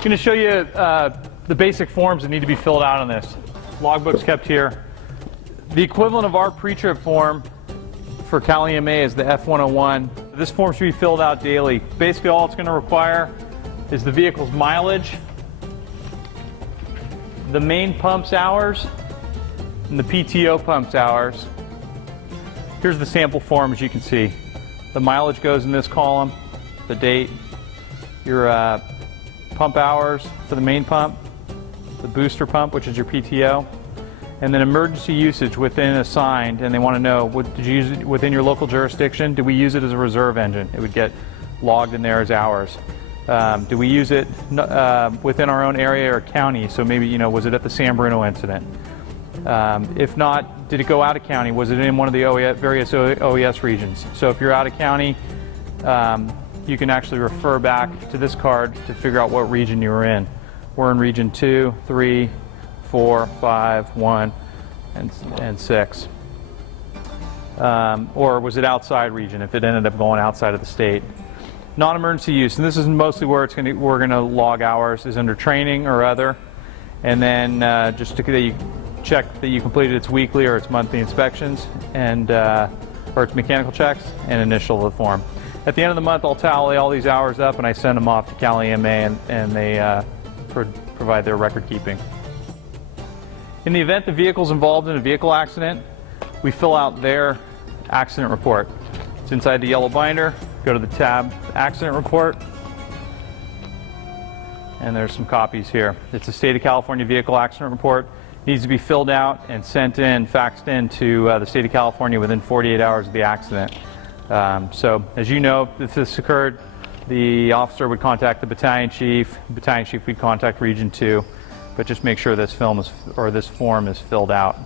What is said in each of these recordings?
I'm going to show you the basic forms that need to be filled out on this. Logbook's kept here. The equivalent of our pre-trip form for Cal EMA is the F101. This form should be filled out daily. Basically all it's going to require is the vehicle's mileage, the main pump's hours, and the PTO pump's hours. Here's the sample form, as you can see. The mileage goes in this column, the date, your pump hours for the main pump, the booster pump, which is your PTO, and then emergency usage within assigned, and they want to know, did you use it within your local jurisdiction? Did we use it as a reserve engine? It would get logged in there as hours. Do we use it within our own area or county? So maybe, was it at the San Bruno incident? If not, did it go out of county? Was it in one of the various OES regions? So if you're out of county, you can actually refer back to this card to figure out what region you were in. We're in region 2, 3, 4, 5, 1, and 6. Or was it outside region if it ended up going outside of the state? Non-emergency use, and this is mostly where we're going to log hours, is under training or other. And then just that you check that you completed its weekly or its monthly inspections, and or its mechanical checks, and initial the form. At the end of the month, I'll tally all these hours up and I send them off to Cal EMA, and they provide their record keeping. In the event the vehicle's involved in a vehicle accident, we fill out their accident report. It's inside the yellow binder. Go to the tab Accident Report, and there's some copies here. It's a State of California Vehicle Accident Report. It needs to be filled out and sent in, faxed in to the State of California within 48 hours of the accident. So, as you know, if this occurred, the officer would contact the battalion chief. The battalion chief would contact Region 2, but just make sure this form is filled out.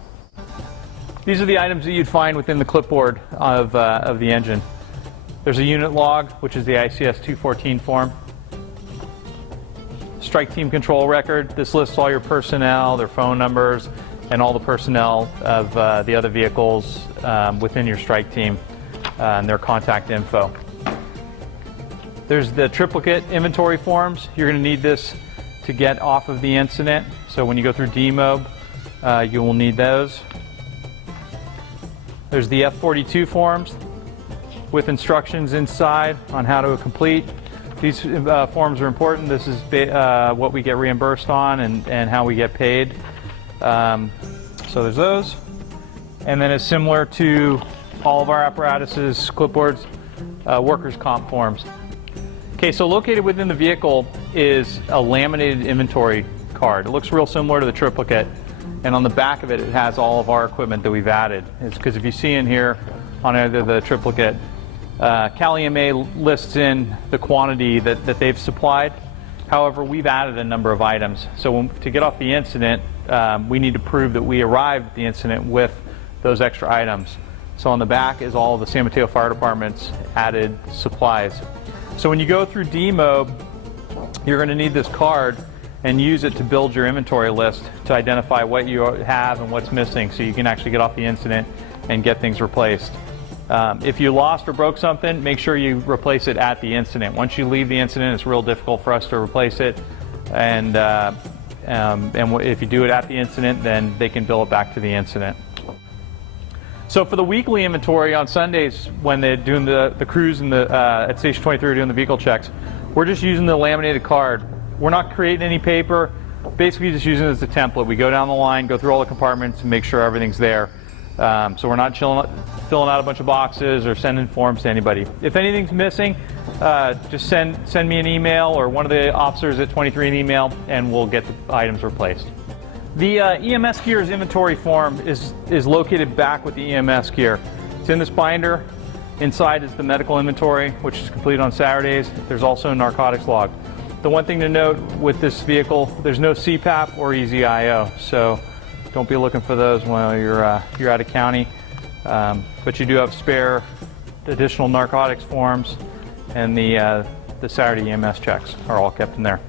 These are the items that you'd find within the clipboard of the engine. There's a unit log, which is the ICS 214 form. Strike team control record. This lists all your personnel, their phone numbers, and all the personnel of the other vehicles within your strike team and their contact info. There's the triplicate inventory forms. You're going to need this to get off of the incident. So when you go through demob, you will need those. There's the F42 forms with instructions inside on how to complete. These forms are important. This is what we get reimbursed on and how we get paid. So there's those. And then it's similar to all of our apparatuses, clipboards, workers' comp forms. Okay, so located within the vehicle is a laminated inventory card. It looks real similar to the triplicate, and on the back of it, it has all of our equipment that we've added. It's because if you see in here on either the triplicate, Cal EMA lists in the quantity that they've supplied. However, we've added a number of items. So to get off the incident, we need to prove that we arrived at the incident with those extra items. So on the back is all of the San Mateo Fire Department's added supplies. So when you go through demob, you're going to need this card and use it to build your inventory list to identify what you have and what's missing, so you can actually get off the incident and get things replaced. If you lost or broke something, make sure you replace it at the incident. Once you leave the incident, it's real difficult for us to replace it, and if you do it at the incident, then they can bill it back to the incident. So for the weekly inventory on Sundays, when they're doing the crews and at Station 23 are doing the vehicle checks, we're just using the laminated card. We're not creating any paper, basically just using it as a template. We go down the line, go through all the compartments, and make sure everything's there. So we're not filling out a bunch of boxes or sending forms to anybody. If anything's missing, just send me an email, or one of the officers at 23 an email, and we'll get the items replaced. The EMS gear's inventory form is located back with the EMS gear. It's in this binder. Inside is the medical inventory, which is completed on Saturdays. There's also a narcotics log. The one thing to note with this vehicle, there's no CPAP or EZ-IO, so don't be looking for those while you're out of county. But you do have spare additional narcotics forms, and the Saturday EMS checks are all kept in there.